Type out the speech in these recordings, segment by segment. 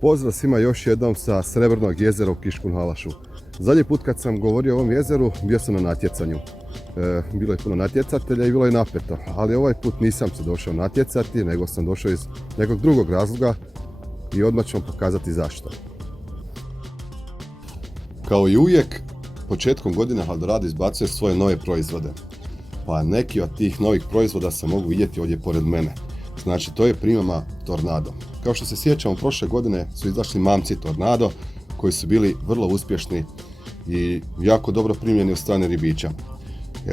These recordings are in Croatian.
Pozdrav svima još jednom sa Srebrnog jezera u Kiškun Halašu. Zadnji put kad sam govorio o ovom jezeru, bio sam na natjecanju. Bilo je puno natjecatelja i bilo je napeto, ali ovaj put nisam se došao natjecati, nego sam došao iz nekog drugog razloga i odmah ću vam pokazati zašto. Kao i uvijek, početkom godine Haldorado izbacuje svoje nove proizvode. Pa neki od tih novih proizvoda se mogu vidjeti ovdje pored mene. Znači, to je primama Tornado. Kao što se sjećamo, prošle godine su izašli mamci Tornado koji su bili vrlo uspješni i jako dobro primljeni od strane ribiča.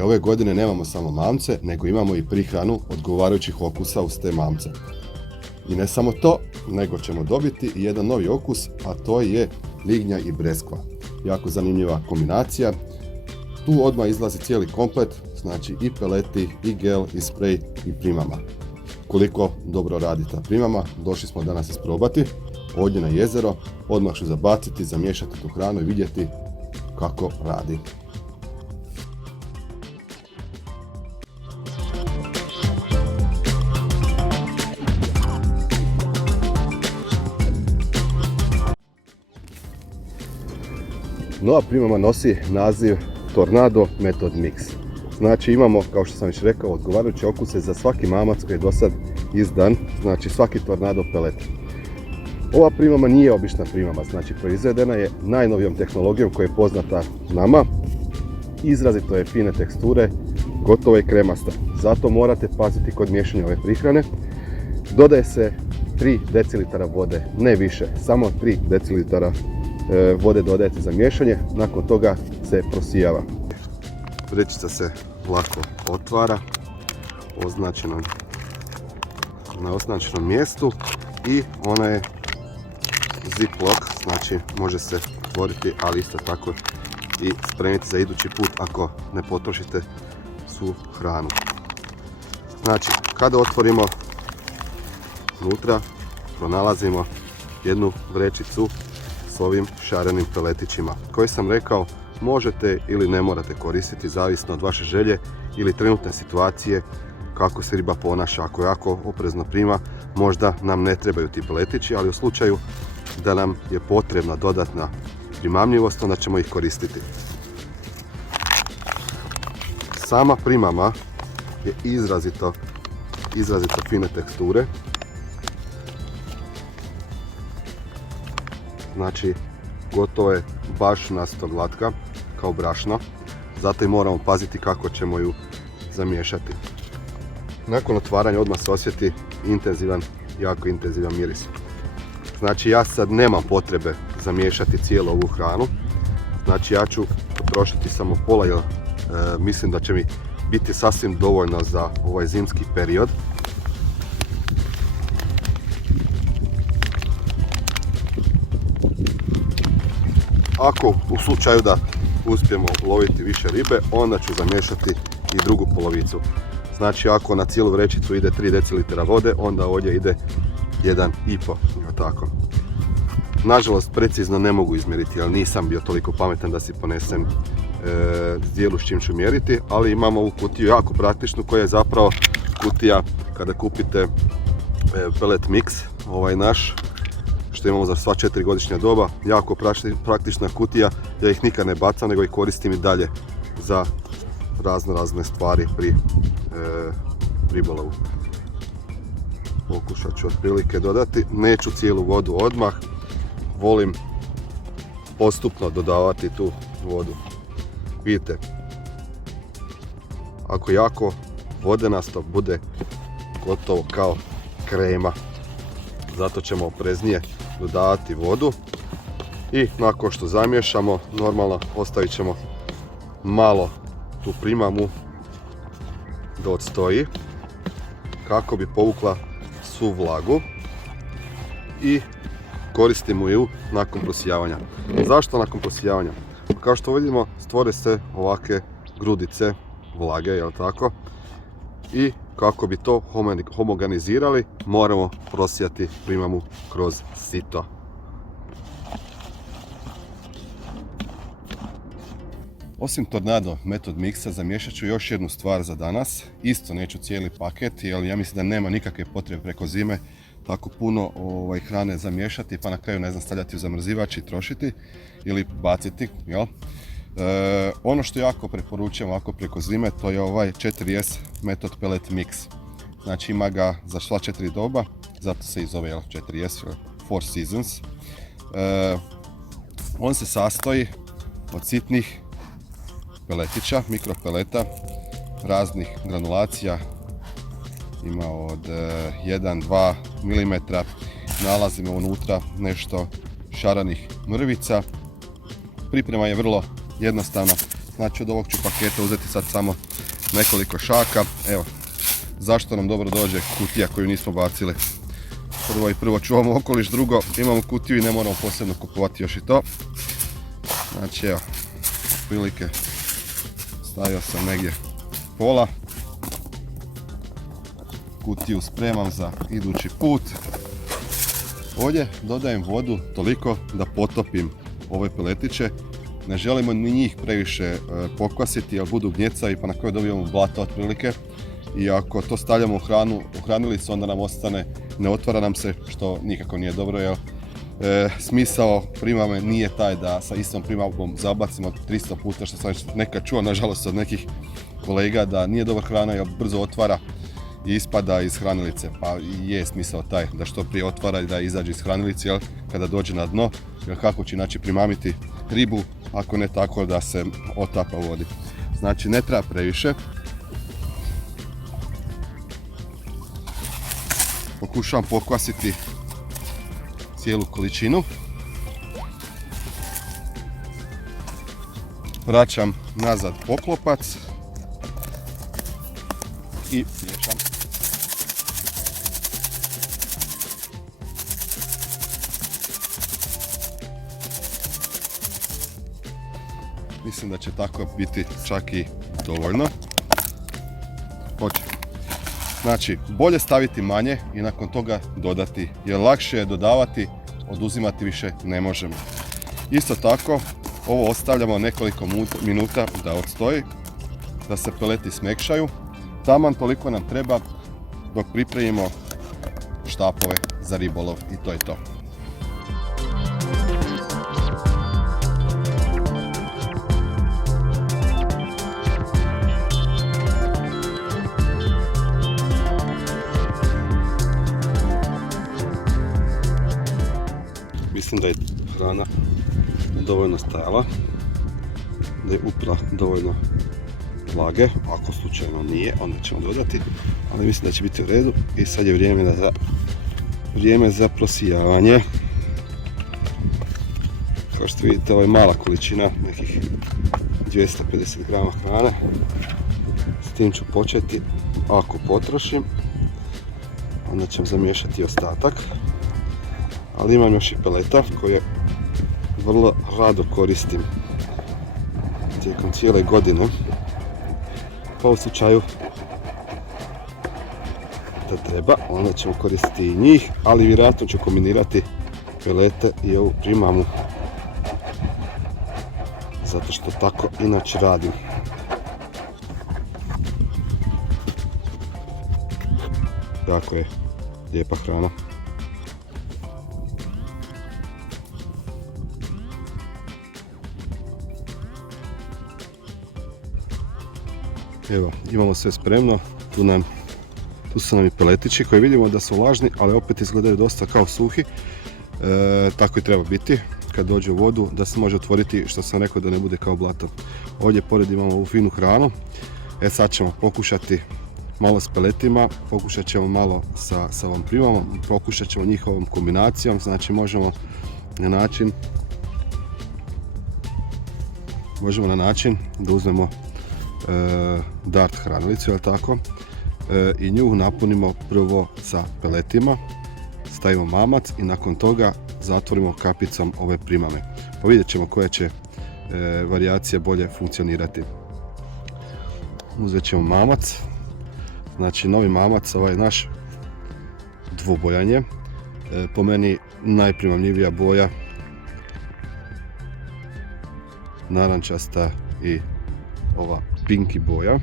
Ove godine nemamo samo mamce, nego imamo i prihranu odgovarajućih okusa uz te mamce. I ne samo to, nego ćemo dobiti i jedan novi okus, a to je lignja i breskva. Jako zanimljiva kombinacija. Tu odmah izlazi cijeli komplet, znači i peleti, i gel, i sprej, i primama. Koliko dobro radi ta primama, došli smo danas isprobati ovdje na jezero, odmah ću zabaciti, zamiješati tu hranu i vidjeti kako radi. Nova primama nosi naziv Tornado Method Mix. Znači imamo, kao što sam već rekao, odgovarajuće okuse za svaki mamac koji je do sad izdan, znači svaki Tornado pelet. Ova primama nije obična primama, znači proizvedena je najnovijom tehnologijom koja je poznata nama. Izrazito je fine teksture, gotovo je kremasta. Zato morate paziti kod miješanja ove prihrane. Dodaje se 3 decilitara vode, ne više, samo 3 decilitara vode dodajete za miješanje, nakon toga se prosijava. Vrećica se lako otvara na označenom mjestu i ona je ziplock, znači može se otvoriti, ali isto tako i spremiti za idući put ako ne potrošite svu hranu. Znači, kada otvorimo, unutra pronalazimo jednu vrećicu s ovim šarenim peletićima koje sam rekao možete ili ne morate koristiti, zavisno od vaše želje ili trenutne situacije kako se riba ponaša. Ako jako oprezno prima, možda nam ne trebaju ti peletići, ali u slučaju da nam je potrebna dodatna primamljivost, onda ćemo ih koristiti. Sama primama je izrazito fine teksture. Znači, gotovo je bašnasto glatka, kao brašno. Zato i moramo paziti kako ćemo ju zamiješati. Nakon otvaranja odmah se osjeti jako intenzivan miris. Znači, ja sad nemam potrebe zamiješati cijelu ovu hranu. Znači, ja ću potrošiti samo pola jer mislim da će mi biti sasvim dovoljno za ovaj zimski period. Ako u slučaju da uspijemo loviti više ribe, onda ću zamiješati i drugu polovicu. Znači, ako na cijelu vrećicu ide 3 decilitara vode, onda ovdje ide 1,5. Tako. Nažalost, precizno ne mogu izmjeriti, jer nisam bio toliko pametan da si ponesem zdjelu s čim ću mjeriti, ali imamo ovu kutiju jako praktičnu koja je zapravo kutija kada kupite pellet mix, ovaj naš, što imamo za sva 4 godišnja doba, jako praktična kutija, ja ih nikad ne bacam, nego ih koristim i dalje za razne stvari pri ribolovu. Pokušat ću otprilike dodati, neću cijelu vodu odmah, volim postupno dodavati tu vodu. Vidite, ako jako vodenasto bude gotovo kao krema, zato ćemo opreznije dodavati vodu i nakon što zamiješamo, normalno ostavit ćemo malo tu primamu da odstoji kako bi povukla svu vlagu i koristimo ju nakon prosijavanja. Zašto nakon prosijavanja? Kao što vidimo, stvore se ovakve grudice vlage, jel tako? I kako bi to homogenizirali, moramo prosijati primamu kroz sito. Osim Tornado metod miksa, zamiješat ću još jednu stvar za danas. Isto neću cijeli paket, jer ja mislim da nema nikakve potrebe preko zime tako puno hrane zamiješati, pa na kraju ne znam, stavljati u zamrzivač i trošiti ili baciti, jel? Ono što jako preporučujem ovako preko zime, to je ovaj 4S metod pellet mix. Znači ima ga za sva 4 doba, zato se i zove 4S, 4 seasons. On se sastoji od sitnih peletića, mikropeleta, raznih granulacija, ima od 1-2 mm, nalazimo unutra nešto šaranih mrvica. Priprema je vrlo jednostavna, znači od ovog ću paketa uzeti sad samo nekoliko šaka. Evo, zašto nam dobro dođe kutija koju nismo bacili. Prvo čuvamo okoliš, drugo imamo kutiju i ne moramo posebno kupovati još i to. Znači evo, otprilike stavio sam negdje pola. Kutiju spremam za idući put. Ovdje dodajem vodu toliko da potopim ove peletiće. Ne želimo ni njih previše pokvasiti jer budu gnjecavi pa na kraju dobijemo blato otprilike. I ako to stavljamo u hranilicu onda nam ostane, ne otvara nam se, što nikako nije dobro, jer smisao primame nije taj da sa istom primamom zabacimo 300 puta, što sam nekad čuo nažalost od nekih kolega, da nije dobra hrana jer brzo otvara i ispada iz hranilice. Pa je smisao taj da što prije otvara i da izađe iz hranilice, jel, kada dođe na dno, jer kako će inače primamiti ribu ako ne tako da se otapa u vodi. Znači ne treba previše. Pokušavam pokvasiti cijelu količinu. Vraćam nazad poklopac i miješam. Mislim da će tako biti čak i dovoljno. Hoće. Znači, bolje staviti manje i nakon toga dodati, jer lakše je dodavati, oduzimati više ne možemo. Isto tako, ovo ostavljamo nekoliko minuta da odstoji, da se peleti smekšaju. Taman toliko nam treba dok pripremimo štapove za ribolov i to je to. Mislim da je hrana dovoljno stajala, da je upila dovoljno vlage, ako slučajno nije, onda ćemo dodati, ali mislim da će biti u redu. I sad je vrijeme za prosijavanje. Kao što vidite, ovo je mala količina, nekih 250 grama hrane. S tim ću početi, ako potrošim, onda ćemo zamiješati ostatak. Ali imam još i peleta koje vrlo rado koristim tijekom cijele godine. Pa u slučaju da treba, onda ćemo koristiti i njih, ali vjerojatno ću kombinirati pelete i ovu primamu, zato što tako inače radim. Jako je lijepa hrana. Evo, imamo sve spremno, tu su nam i peletići koji vidimo da su vlažni, ali opet izgledaju dosta kao suhi. Tako i treba biti kad dođe u vodu, da se može otvoriti, što sam rekao, da ne bude kao blato. Ovdje pored imamo ovu finu hranu. Sad ćemo pokušati malo s peletima, pokušat ćemo malo sa ovom primamom, pokušat ćemo njihovom kombinacijom, znači možemo na način da uzmemo dart hranilicu, jel tako? I nju napunimo prvo sa peletima, stavimo mamac i nakon toga zatvorimo kapicom ove primame. Pa vidjet ćemo koja će varijacija bolje funkcionirati. Uzet ćemo mamac, znači novi mamac, ovaj naš dvobojanje, po meni najprimamljivija boja, narančasta i ova pinki boja.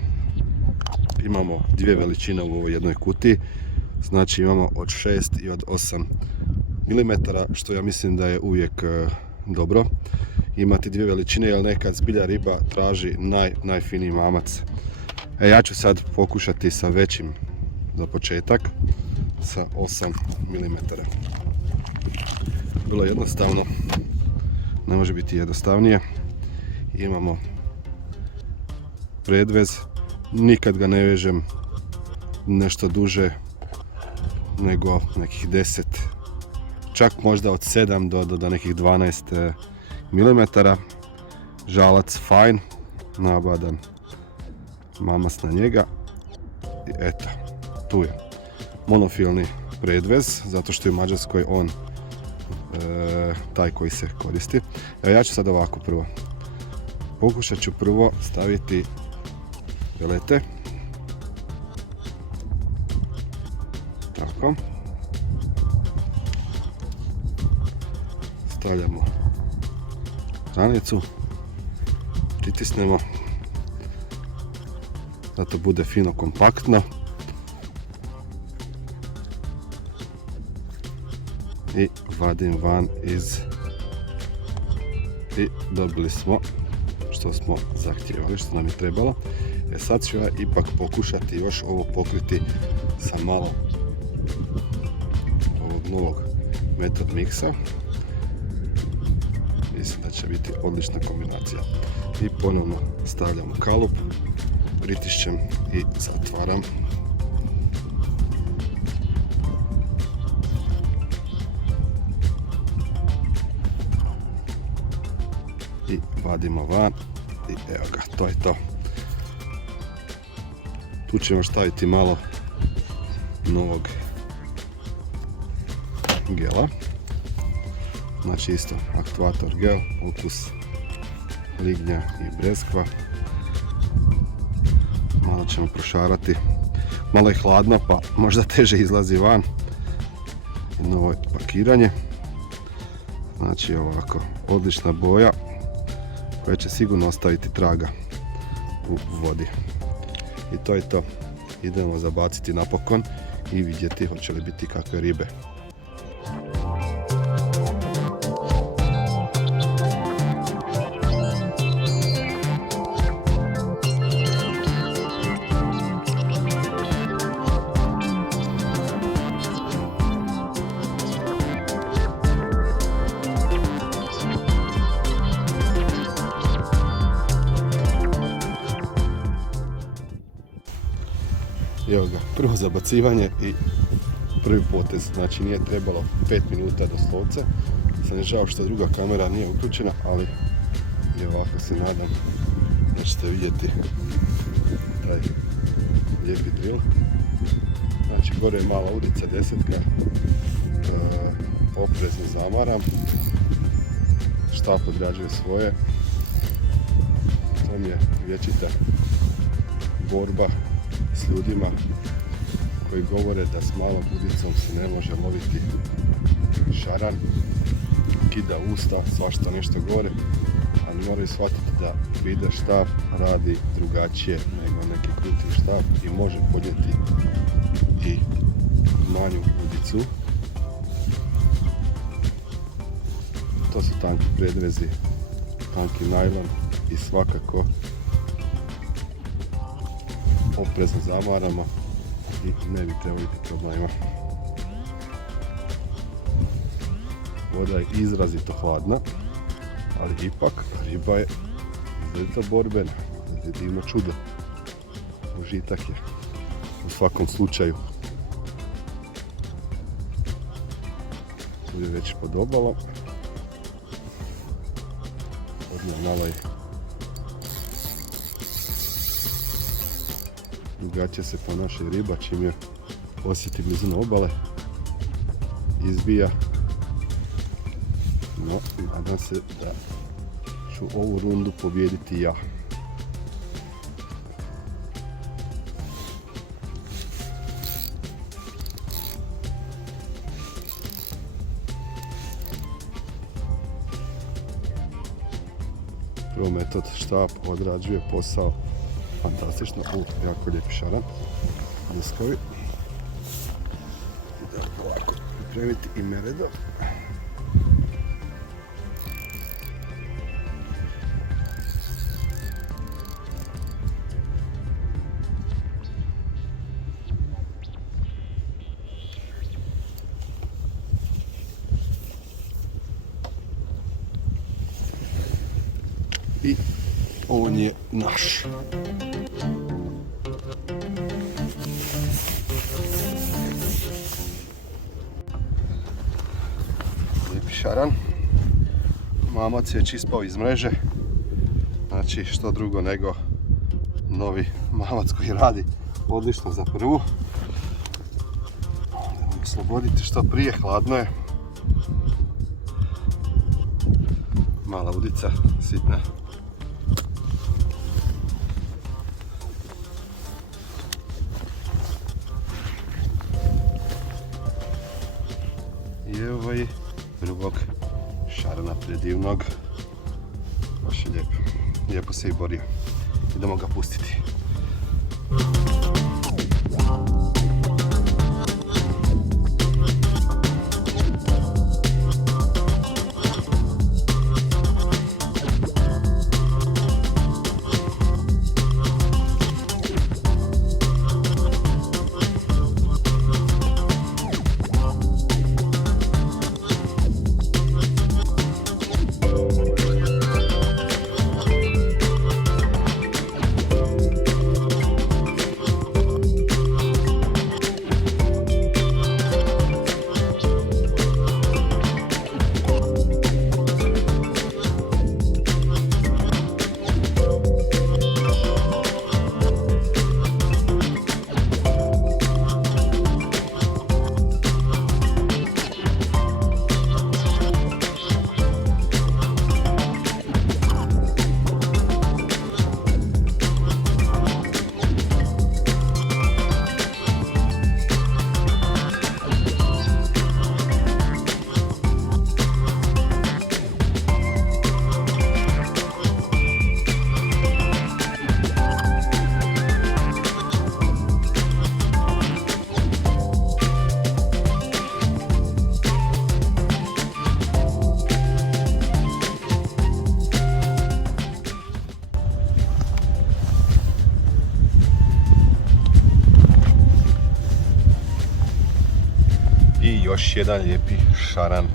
Imamo dvije veličine u ovoj jednoj kutiji, znači imamo od 6 i od 8 mm, što ja mislim da je uvijek dobro imati dvije veličine, jer nekad zbilja riba traži najfiniji mamac. Ja ću sad pokušati sa većim za početak, sa 8 mm. Vrlo jednostavno, ne može biti jednostavnije. Imamo predvez, nikad ga ne vežem nešto duže nego nekih 10, čak možda od 7 do nekih 12 mm. Žalac fajn, nabadan mamac na njega i eto, tu je monofilni predvez, zato što je u Mađarskoj on taj koji se koristi. Evo, ja ću sad ovako prvo. Pokušat ću prvo staviti pelete. Tako. Stavljamo stranicu, pritisnemo da to bude fino kompaktno i vadim van i dobili smo što smo zahtijevali, što nam je trebalo. Sad ću ja ipak pokušati još ovo pokriti sa malo ovog novog Method Mixa. Mislim da će biti odlična kombinacija. I ponovno stavljamo kalup, pritišćem i zatvaram. I vadimo van i evo ga, to je to. Tu ćemo staviti malo novog gela. Znači isto aktivator gel, okus lignja i breskva. Malo ćemo prošarati. Malo je hladno pa možda teže izlazi van. Novo pakiranje. Znači ovako, odlična boja koja će sigurno ostaviti traga u vodi. I to je to. Idemo zabaciti napokon i vidjeti hoće li biti kakve ribe. Evo ga, prvo zabacivanje i prvi potez, znači nije trebalo 5 minuta doslovce. Sam je žao što druga kamera nije uključena, ali i ovako se nadam da ćete vidjeti taj lijepi drill. Znači gore je mala udica, desetka, oprezno zamaram, štap odrađuje svoje, to mi je vječita borba s ljudima koji govore da s malom udicom se ne može loviti šaran, kida usta, svašta nešto gore, ali moraju shvatiti da feeder štap radi drugačije nego neki kruti štap i može podnijeti i manju udicu. To su tanki predrezi, tanki najlon i svakako oprezno zamaramo i ne bi trebalo biti problema. Voda je izrazito hladna, ali ipak riba je izrazito borbena, divno čudo. Užitak je u svakom slučaju. Tu je već pod obalom. Odmah nalaj. Drugačije se ponaša i riba čim je osjeti blizinu obale izbija. No, nadam se da ću ovu rundu pobijediti ja. Pro metod štap odrađuje posao fantastično. Jako lijepi šaran. Diskovi. Da ovako pripremiti i meredo. I on je naš. Lijepi šaran. Mamac je čispao iz mreže. Znači što drugo nego novi mamac koji radi odlično za prvu. Idemo osloboditi što prije, hladno je. Mala udica, sitna. I evo je prvog šarana predivnog. Baš je lijep. Lijepo se i borio. Idemo ga pustiti. I još jedan lijepi šaran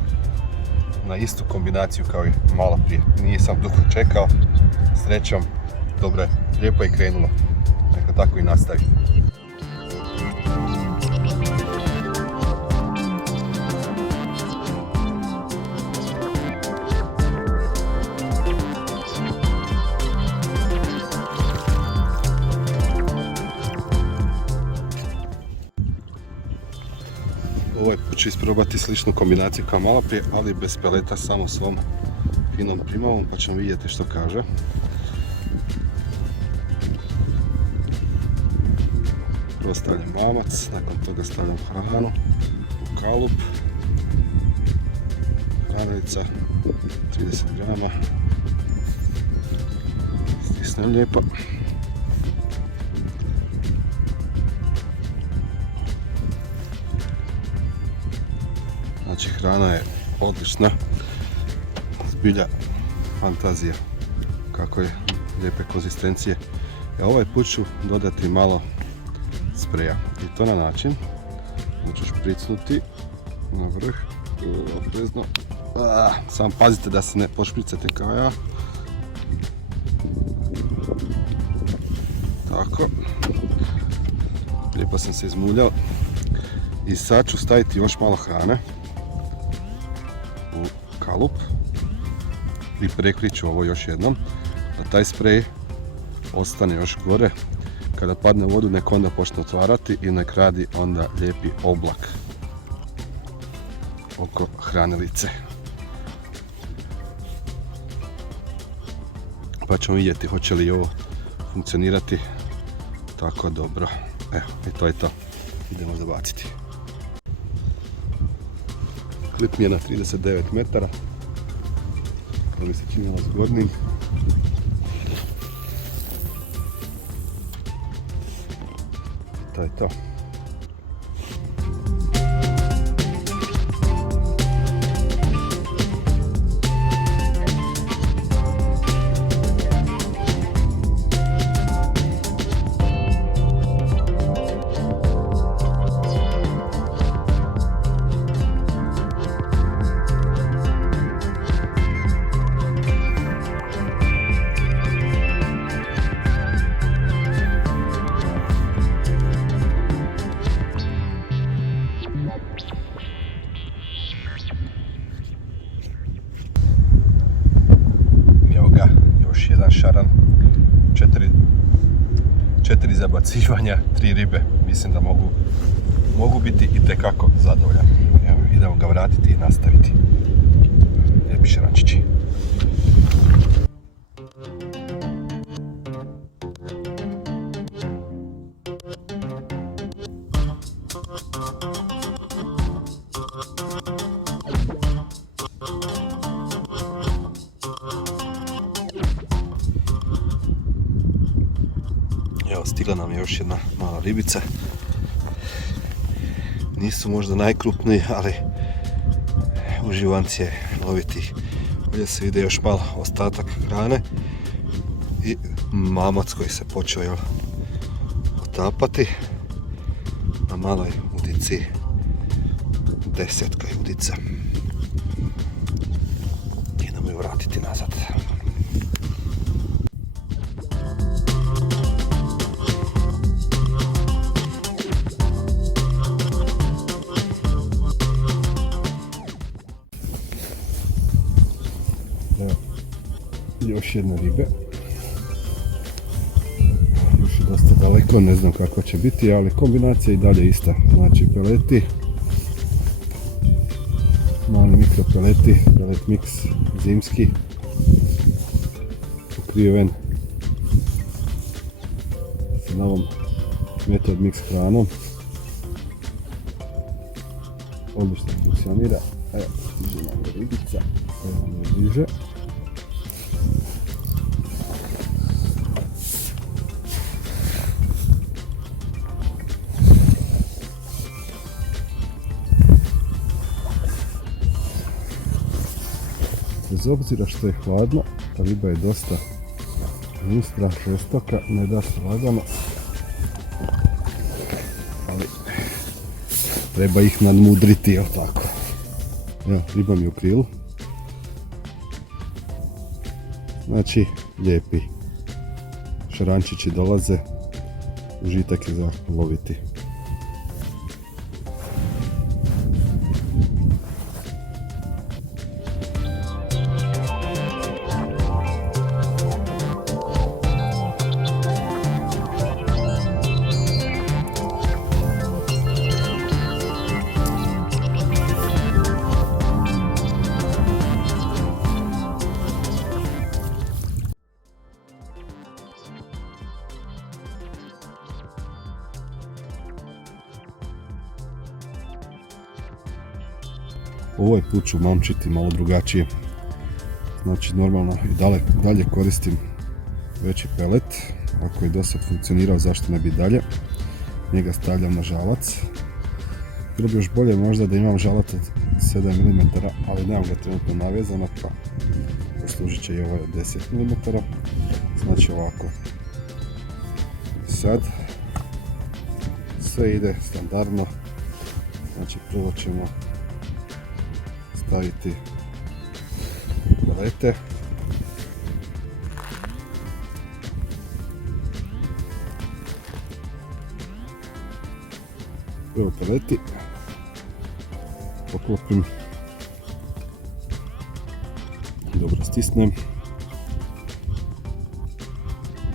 na istu kombinaciju kao i malo prije. Nisam dugo čekao, srećom, dobro je, lijepo je krenulo. Neka tako i nastavi. Ovaj put ću isprobati sličnu kombinaciju kao malo prije, ali bez peleta, samo svom finom primavom, pa ćemo vidjeti što kaže. Prvo stavljam mamac, nakon toga stavljam hranu u kalup. Hranica 30 grama. Stisnem lijepo. Znači hrana je odlična, zbilja fantazija kako je lijepe konzistencije. Ovaj put ću dodati malo spreja i to na način da ću špricnuti na vrh, oprezno. Samo pazite da se ne pošpricate kao ja. Tako, lijepo sam se izmuljao i sad ću staviti još malo hrane u kalup i prekrit ću ovo još jednom da taj sprej ostane još gore. Kada padne u vodu nek onda počne otvarati i nek radi onda lijepi oblak. oko hranilice. Pa ćemo vidjeti hoće li ovo funkcionirati tako dobro. Evo, i to je to. Idemo zabaciti. Klip mi je na 39 metara. To mi se činilo zgodnim. To je to. Jedan šaran, 4 zabacivanja, 3 ribe. Mislim da mogu biti itekako zadovoljan. Evo, idemo ga vratiti i nastaviti. Lijepi šarančići. Evo, stigla nam je još jedna mala ribica. Nisu možda najkrupniji, ali uživanci je loviti ih. Ovdje se vidi još malo ostatak hrane i mamac koji se počeo otapati na maloj udici. 10 je udica. Idemo ju vratiti nazad. Još jedna ribe. Još je dosta daleko, ne znam kako će biti, ali kombinacija i dalje ista. Znači peleti, mali mikropeleti, pelet mix zimski, pokriven sa novom metod mix hranom. Odlično funkcionira. Evo, stiže nam ribica, evo nam je bliže. Bez obzira što je hladno, ta riba je dosta žustra, žestoka, ne da se lagano, ali treba ih nadmudriti, jel tako. Evo, riba mi je u krilu. Znači, lijepi šarančići dolaze, užitak je za loviti. Ovaj put ću mamčiti malo drugačije. Znači normalno i dalje koristim veći pelet. Ako je dosad funkcionirao, zašto ne bi dalje. Njega stavljam na žalac. Bilo bi još bolje možda da imam žalac od 7 mm, ali nemam ga trenutno navezano, pa poslužit će i ovaj od 10 mm. Znači ovako. Sad sve ide standardno. Znači prvo ćemo staviti pelete. Prvo peleti. Poklopim. Dobro stisnem.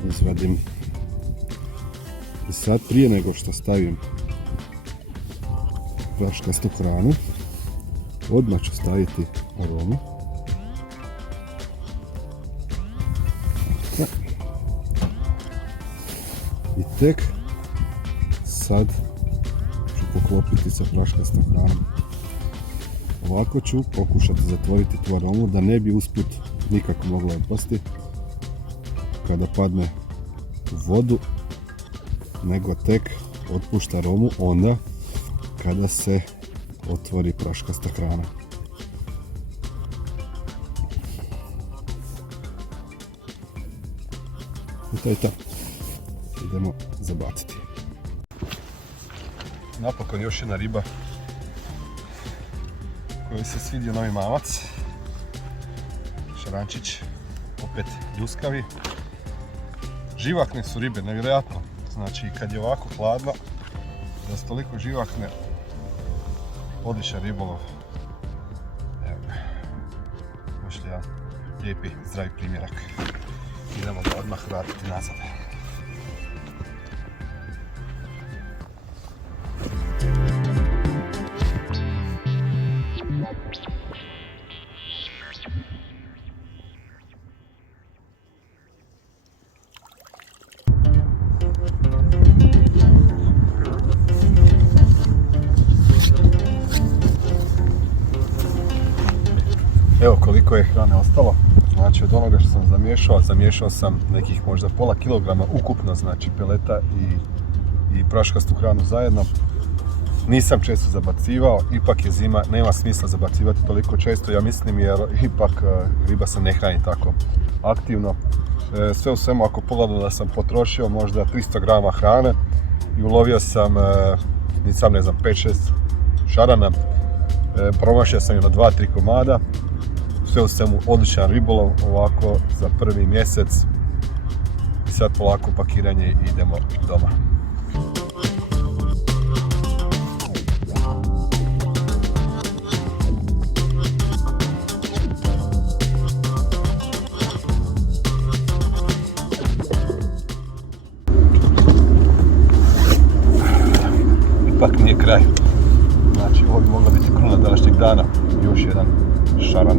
Izvadim. I sad prije nego što stavim praškastu hranu, Odmah ću staviti aromu. I tek sad ću poklopiti sa praškastom hranom. Ovako ću pokušati zatvoriti tu aromu da ne bi usput nikako mogla otpasti kada padne u vodu, nego tek otpušta aromu onda kada se otvori praškasta hrana. I to je to. Idemo zabaciti. Napokon još jedna riba kojoj se svidio novi mamac. Šarančić, opet ljuskavi. Živahne su ribe, nevjerojatno. Znači kad je ovako hladno, da su toliko živahne, odličan ribolov. Evo ga. Još jedan lijepi, zdravi primjerak. Idemo ga odmah vratiti nazad. Evo koliko je hrane ostalo, znači od onoga što sam zamiješao sam nekih možda pola kilograma ukupno, znači peleta i praškastu hranu zajedno. Nisam često zabacivao, ipak je zima, nema smisla zabacivati toliko često, ja mislim, jer ipak riba se ne hrani tako aktivno. Sve u svemu, ako pogledam da sam potrošio možda 300 grama hrane i ulovio sam, nisam ne znam, 5-6 šarana, promašio sam je na 2-3 komada. Sve u svemu odličan ribolov ovako za prvi mjesec. I sad polako pakiranje i idemo doma. Ipak nije kraj. Znači ovo bi mogla biti kruna današnjeg dana. Još jedan šaran.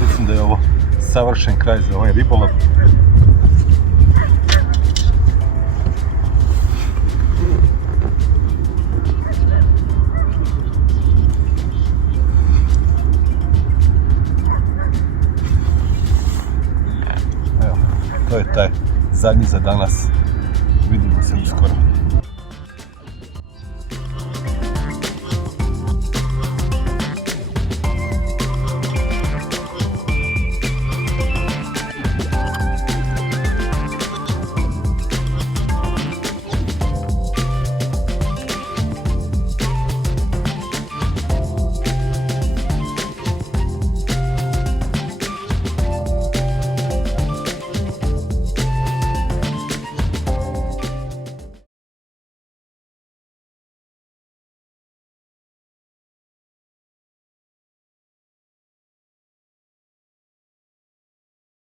Mislim da je ovo savršen kraj za ovaj ribolov. To je taj zadnji za danas. Vidimo se uskoro.